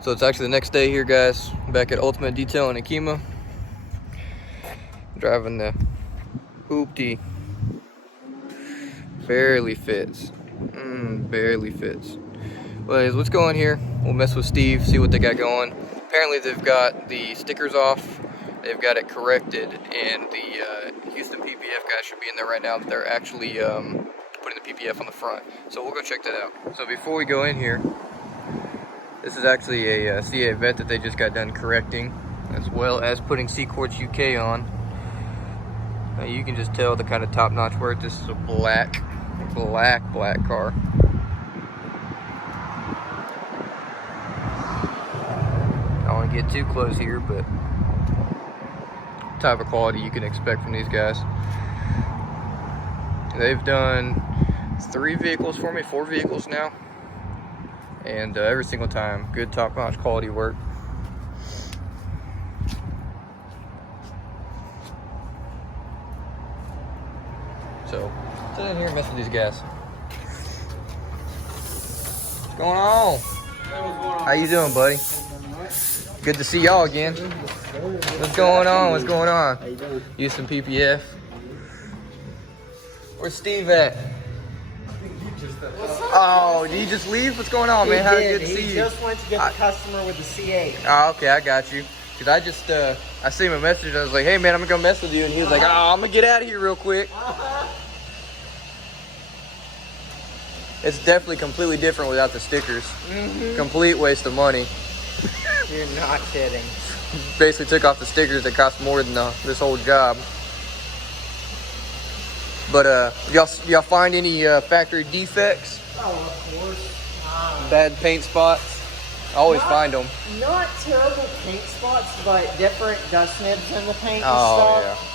So it's actually the next day here, guys. Back at Ultimate Detail in Akima. Driving the hoopty. Barely fits. Barely fits. Well, anyways, let's go in here. We'll mess with Steve, see what they got going. Apparently they've got the stickers off. They've got it corrected, and the Houston PPF guys should be in there right now. They're actually putting the PPF on the front. So we'll go check that out. So before we go in here, this is actually a CA vet that they just got done correcting, as well as putting C-Quartz UK on. Now you can just tell the kind of top-notch work. This is a black car. I don't want to get too close here, but type of quality you can expect from these guys. They've done 4 vehicles now, and every single time, good top-notch quality work. So, sit in here and mess with these guys. What's going on? How you doing, buddy? Good to see y'all again. What's going on? What's going on? How you doing? Houston PPF. Where's Steve at? Oh, did you just leave? What's going on, man? How good to see you. He just went to get the customer with the C8. Oh, okay, I got you. Cause I just I seen him a message. I was like, hey man, I'm gonna go mess with you, and he was like, oh, I'm gonna get out of here real quick. It's definitely completely different without the stickers. Complete waste of money. You're not kidding. Basically took off the stickers that cost more than this whole job. But y'all find any factory defects? Oh, of course. Bad paint spots? I always find them. Not terrible paint spots, but different dust nibs in the paint and Oh stuff.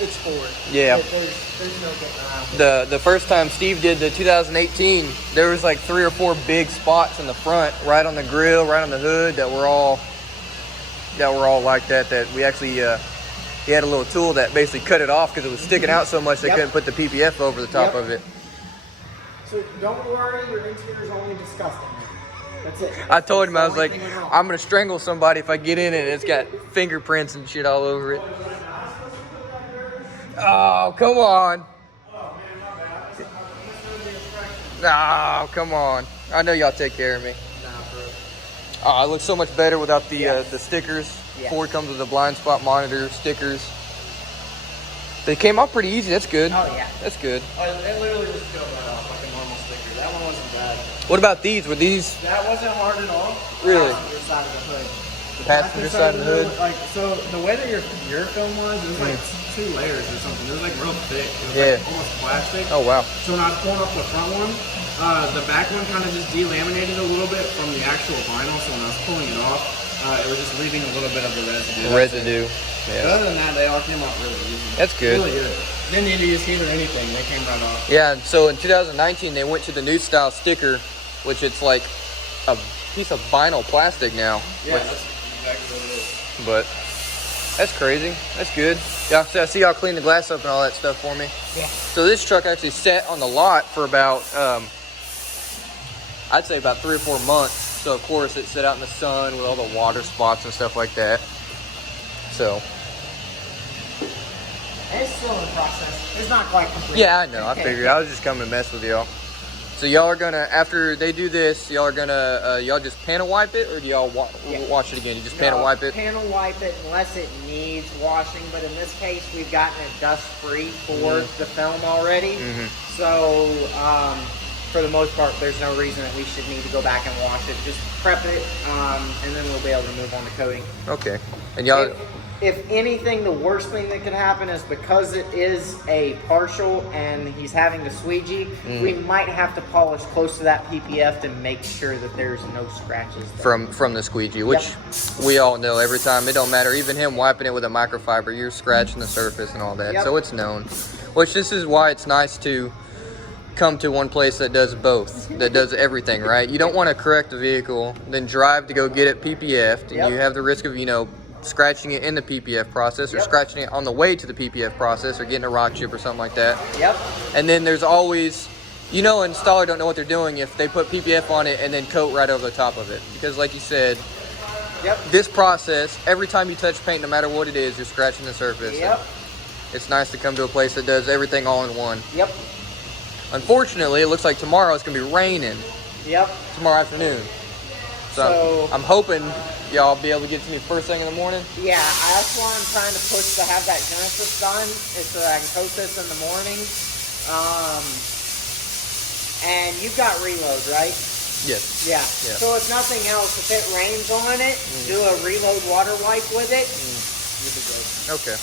It's Ford. Yeah. There's no getting around it. The first time Steve did the 2018, there was like 3 or 4 big spots in the front, right on the grill, right on the hood, that were all like that. That we actually he had a little tool that basically cut it off because it was sticking out so much they couldn't put the PPF over the top of it. So don't worry, your interior's only disgusting. That's it. I told him, I was like, I'm gonna strangle somebody if I get in it and it's got fingerprints and shit all over it. Oh, come on. Oh, come on. I know y'all take care of me. Oh, it looks so much better without the stickers. Yes. Ford comes with a blind spot monitor, stickers. They came off pretty easy. That's good. Oh, yeah. That's good. It literally just peeled right off like a normal sticker. That one wasn't bad. What about these? Were these That wasn't hard at all. Really? Passenger side of the hood. the passenger side of the hood? Like, so the way that your film was, it was like 2 layers or something. It was like real thick. It was like almost plastic. Oh, wow. So when I was pulling up the front one, the back one kind of just delaminated a little bit from the actual vinyl. So when I was pulling it off, it was just leaving a little bit of the residue. Yeah. But other than that, they all came out really easy. That's good. Really good. Didn't need to use heat or anything. They came right off. Yeah, so in 2019, they went to the new style sticker, which it's like a piece of vinyl plastic now. Yeah, that's exactly what it is. But that's crazy. That's good. Yeah, I see y'all clean the glass up and all that stuff for me. Yeah. So this truck actually sat on the lot for about, I'd say about 3 or 4 months. So of course it sat out in the sun with all the water spots and stuff like that. So. And it's still in process. It's not quite complete. Yeah, I know. I figured. I was just coming to mess with y'all. So y'all are gonna, after they do this, y'all are gonna, y'all just panel wipe it, or do y'all wash it again? You just panel wipe it? Panel wipe it unless it needs washing, but in this case, we've gotten it dust-free for the film already. So, for the most part, there's no reason that we should need to go back and wash it. Just prep it, and then we'll be able to move on to coating. Okay. And y'all... If anything, the worst thing that could happen is because it is a partial and he's having the squeegee, we might have to polish close to that PPF to make sure that there's no scratches there. From the squeegee, which we all know every time. It don't matter. Even him wiping it with a microfiber, you're scratching the surface and all that. So it's known. Which this is why it's nice to come to one place that does both, that does everything, right? You don't want to correct the vehicle, then drive to go get it PPF'd, and you have the risk of, scratching it in the PPF process, or scratching it on the way to the PPF process, or getting a rock chip or something like that. And then there's always you know, an installer don't know what they're doing if they put PPF on it and then coat right over the top of it. Because like you said, this process, every time you touch paint, no matter what it is, you're scratching the surface. Yep. It's nice to come to a place that does everything all in one. Yep. Unfortunately, it looks like tomorrow it's going to be raining. Yep. Tomorrow afternoon. So I'm hoping y'all be able to get to me first thing in the morning. Yeah, that's why I'm trying to push to have that Genesis done, is so that I can coat this in the morning. And you've got reload, right? Yes. Yeah. So if nothing else, if it rains on it, do a reload water wipe with it. You'll be good. Okay.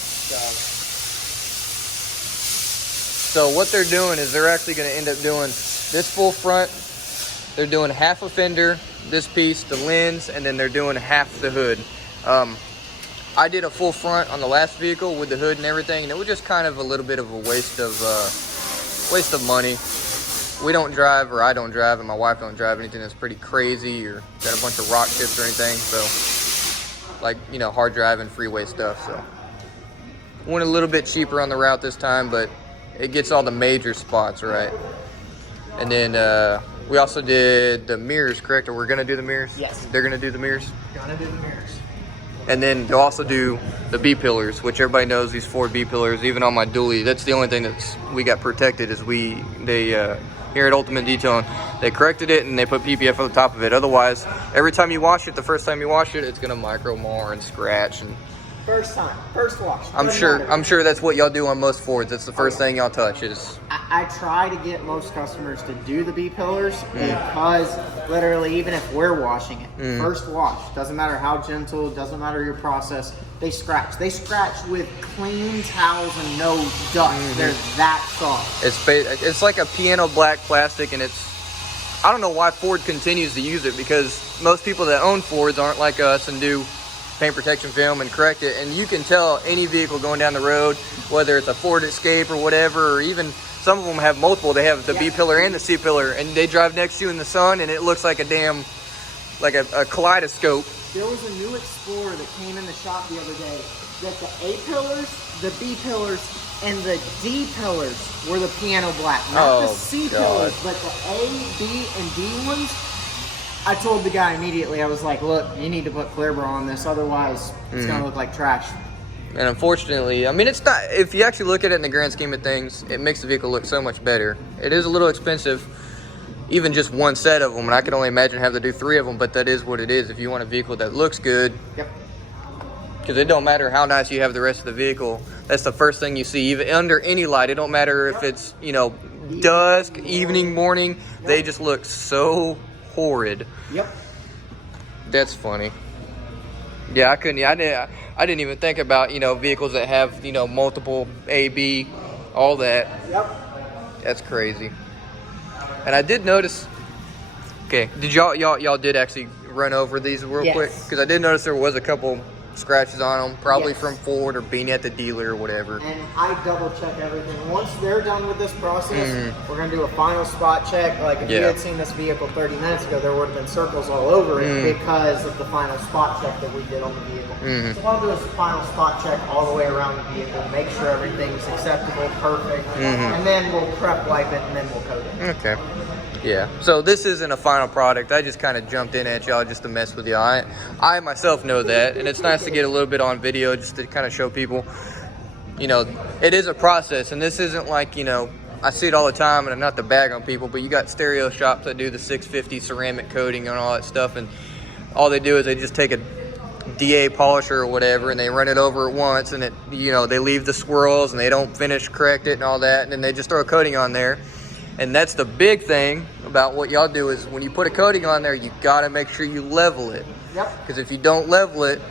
So what they're doing is they're actually going to end up doing this full front. They're doing half a fender, this piece, the lens, and then they're doing half the hood. I did a full front on the last vehicle with the hood and everything, and it was just kind of a little bit of a waste of money. We don't drive, or I don't drive, and my wife don't drive anything that's pretty crazy or got a bunch of rock chips or anything. So, like, you know, hard driving, freeway stuff. So, went a little bit cheaper on the route this time, but it gets all the major spots right. And then we also did the mirrors, correct? Or we're gonna do the mirrors? Yes. They're gonna do the mirrors. Gonna do the mirrors. And then they'll also do the B pillars, which everybody knows these Ford B pillars. Even on my dually, that's the only thing that's we got protected. Is they here at Ultimate Detailing, they corrected it and they put PPF on the top of it. Otherwise, every time you wash it, the first time you wash it, it's gonna micro mar and scratch. And first time, first wash. I'm sure that's what y'all do on most Fords. That's the first thing y'all touch is. I try to get most customers to do the B pillars because literally, even if we're washing it, first wash, doesn't matter how gentle, doesn't matter your process, they scratch. They scratch with clean towels and no dust. They're that soft. It's like a piano black plastic, and I don't know why Ford continues to use it, because most people that own Fords aren't like us and do paint protection film and correct it. And you can tell any vehicle going down the road, whether it's a Ford Escape or whatever, or even some of them have multiple. They have the B pillar and the C pillar, and they drive next to you in the sun, and it looks like a damn, like a kaleidoscope. There was a new Explorer that came in the shop the other day that the A pillars, the B pillars, and the D pillars were the piano black. Not the C pillars, but the A, B, and D ones. I told the guy immediately, I was like, look, you need to put Clearbar on this, otherwise it's going to look like trash. And unfortunately, I mean, it's not, if you actually look at it in the grand scheme of things, it makes the vehicle look so much better. It is a little expensive, even just one set of them, and I can only imagine having to do 3 of them, but that is what it is. If you want a vehicle that looks good, because it don't matter how nice you have the rest of the vehicle, that's the first thing you see, even under any light. It don't matter if it's, you know, dusk, evening, morning, they just look so horrid. That's funny. Yeah, I didn't even think about, you know, vehicles that have, you know, multiple A, B, all that. That's crazy. And I did notice. Okay, did y'all did actually run over these real quick? Because I did notice there was a couple scratches on them, probably from Ford or being at the dealer or whatever. And I double check everything. Once they're done with this process, we're going to do a final spot check. Like if you had seen this vehicle 30 minutes ago, there would have been circles all over it because of the final spot check that we did on the vehicle. So what I'll do is a final spot check all the way around the vehicle, make sure everything's acceptable, perfect, and then we'll prep wipe it and then we'll coat it. Okay. Yeah, so this isn't a final product. I just kind of jumped in at y'all just to mess with y'all. I myself know that, and it's nice to get a little bit on video just to kind of show people, you know, it is a process, and this isn't like, you know, I see it all the time, and I'm not to bag on people, but you got stereo shops that do the 650 ceramic coating and all that stuff, and all they do is they just take a DA polisher or whatever, and they run it over it once, and it, you know, they leave the swirls, and they don't finish correct it and all that, and then they just throw a coating on there. And that's the big thing about what y'all do is when you put a coating on there, you got to make sure you level it. Because if you don't level it,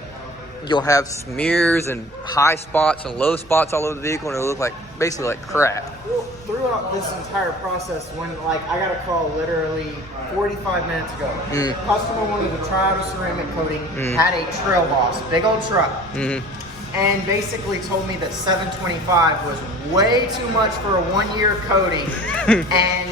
you'll have smears and high spots and low spots all over the vehicle, and it'll look like basically like crap. Well, throughout this entire process, when like I got a call literally 45 minutes ago, customer wanted to try out a ceramic coating, had a Trail Boss, big old truck. And basically told me that 725 was way too much for a 1-year coating and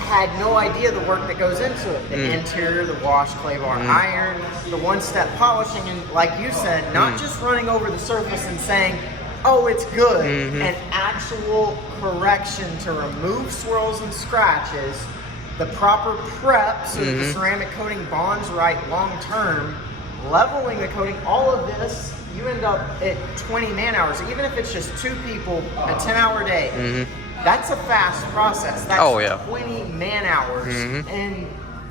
had no idea the work that goes into it. The interior, the wash, clay bar, iron, the one-step polishing, and like you said, not just running over the surface and saying, oh, it's good. An actual correction to remove swirls and scratches, the proper prep so that the ceramic coating bonds right long term, leveling the coating, all of this, you end up at 20 man hours. Even if it's just 2 people, a 10-hour day, that's a fast process. That's 20 man hours and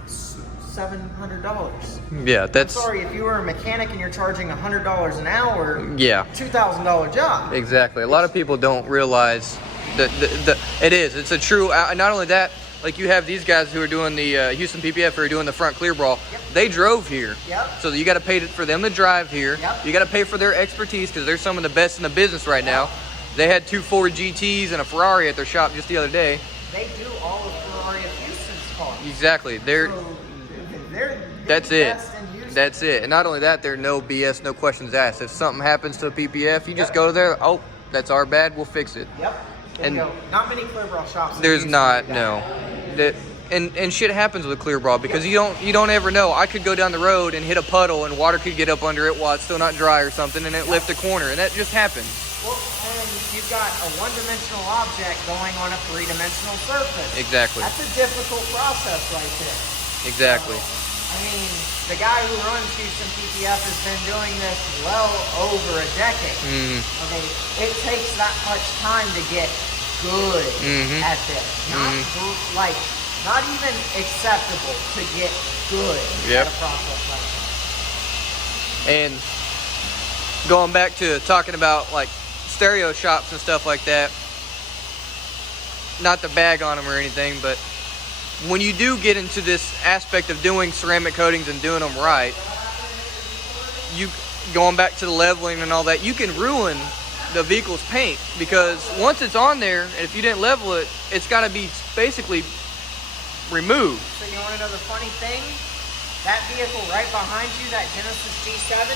$700. Yeah, that's... I'm sorry, if you were a mechanic and you're charging $100 an hour, yeah, $2,000 job. Exactly. A lot of people don't realize that it's a true, not only that, like you have these guys who are doing the Houston PPF who are doing the front clear brawl. They drove here. So you got to pay for them to drive here. You got to pay for their expertise because they're some of the best in the business right now. They had 2 Ford GTs and a Ferrari at their shop just the other day. They do all of Ferrari of Houston's cars. Exactly. That's it. That's it. And not only that, they're no BS, no questions asked. If something happens to a PPF, you just go there. Oh, that's our bad. We'll fix it. And not many clear brawl shops. There's not, no. And shit happens with clear brawl because you don't ever know. I could go down the road and hit a puddle and water could get up under it while it's still not dry or something, and it lift a corner, and that just happens. Well, and you've got a one-dimensional object going on a 3-dimensional surface. Exactly. That's a difficult process right there. Exactly. I mean, the guy who runs Houston PPF has been doing this well over a decade. Okay, it takes that much time to get good at this. Not even acceptable to get good at a process like that. And going back to talking about like stereo shops and stuff like that, not to bag on them or anything, but when you do get into this aspect of doing ceramic coatings and doing them right, you going back to the leveling and all that, you can ruin the vehicle's paint because once it's on there, and if you didn't level it, it's got to be basically removed. So you want to know the funny thing? That vehicle right behind you, that Genesis G70,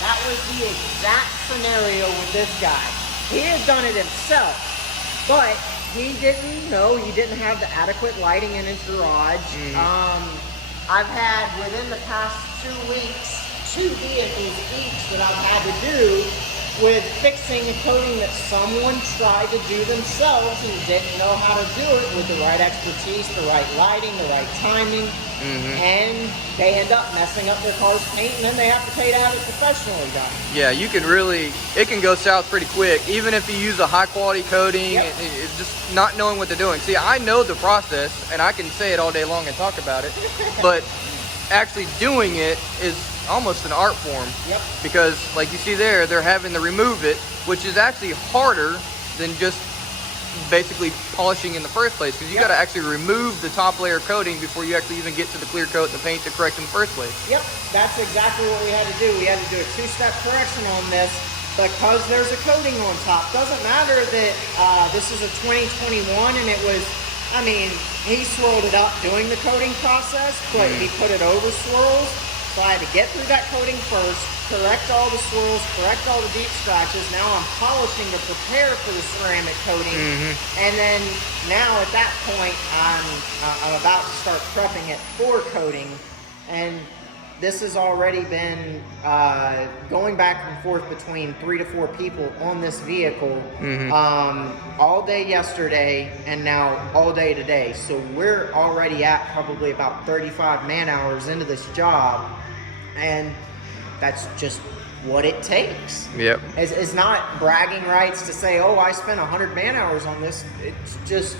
that was the exact scenario with this guy. He had done it himself, but he didn't know, he didn't have the adequate lighting in his garage. I've had, within the past 2 weeks, 2 vehicles each that I've had to do with fixing a coating that someone tried to do themselves and didn't know how to do it with the right expertise, the right lighting, the right timing, and they end up messing up their car's paint, and then they have to pay to have it professionally done. Yeah, you can really, it can go south pretty quick, even if you use a high quality coating, it's just not knowing what they're doing. See, I know the process, and I can say it all day long and talk about it, but actually doing it is almost an art form. Because like you see there, they're having to remove it, which is actually harder than just basically polishing in the first place, because you got to actually remove the top layer coating before you actually even get to the clear coat and the paint to correct in the first place. That's exactly what we had to do. We had to do a 2-step correction on this because there's a coating on top. Doesn't matter that this is a 2021 and it was, I mean, he swirled it up doing the coating process, but he put it over swirls. So I had to get through that coating first, correct all the swirls, correct all the deep scratches. Now I'm polishing to prepare for the ceramic coating. And then now at that point, I'm about to start prepping it for coating. And this has already been going back and forth between 3 to 4 people on this vehicle all day yesterday and now all day today. So we're already at probably about 35 man hours into this job, and that's just what it takes. It's not bragging rights to say, oh, I spent 100 man hours on this. It's just,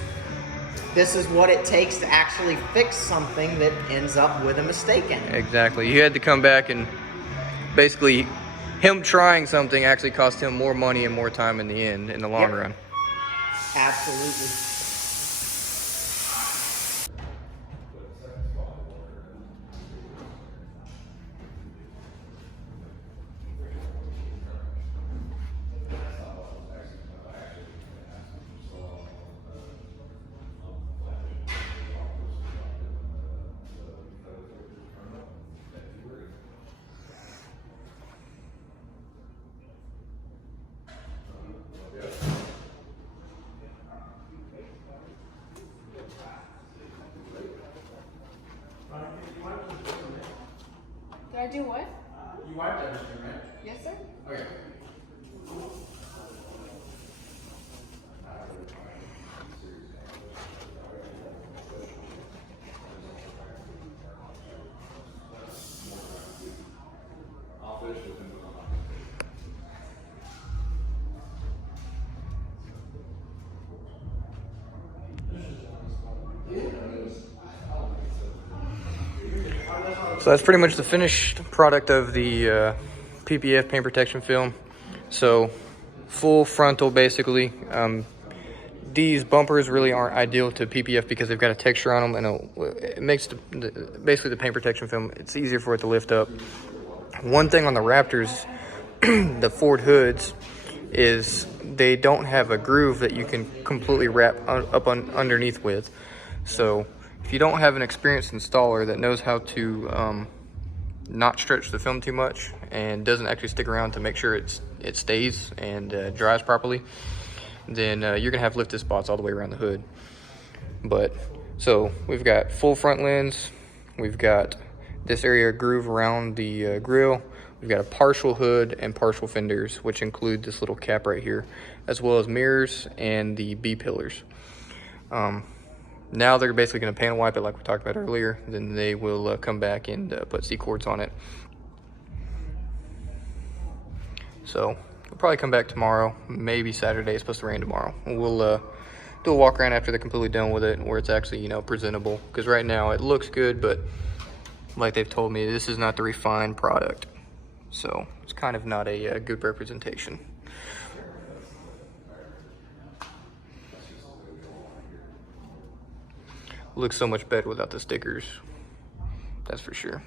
this is what it takes to actually fix something that ends up with a mistake in it. Exactly. You had to come back and basically him trying something actually cost him more money and more time in the end, in the long run. Absolutely. Did I do what? You wiped everything, right? Yes, sir. Okay. So that's pretty much the finished product of the PPF paint protection film. So full frontal basically. These bumpers really aren't ideal to PPF because they've got a texture on them, and it makes basically the paint protection film, it's easier for it to lift up. One thing on the Raptors, the Ford hoods, is they don't have a groove that you can completely wrap underneath with. So if you don't have an experienced installer that knows how to not stretch the film too much and doesn't actually stick around to make sure it stays and dries properly, then you're gonna have lifted spots all the way around the hood. But so we've got full front lens, we've got this area groove around the grill, we've got a partial hood and partial fenders, which include this little cap right here, as well as mirrors and the B pillars. Now they're basically going to panel wipe it like we talked about earlier. Then they will come back and put C-quartz on it. So we'll probably come back tomorrow, maybe Saturday. It's supposed to rain tomorrow. We'll do a walk around after they're completely done with it, where it's actually, you know, presentable. Because right now it looks good, but like they've told me, this is not the refined product. So it's kind of not a good representation. Looks so much better without the stickers, that's for sure.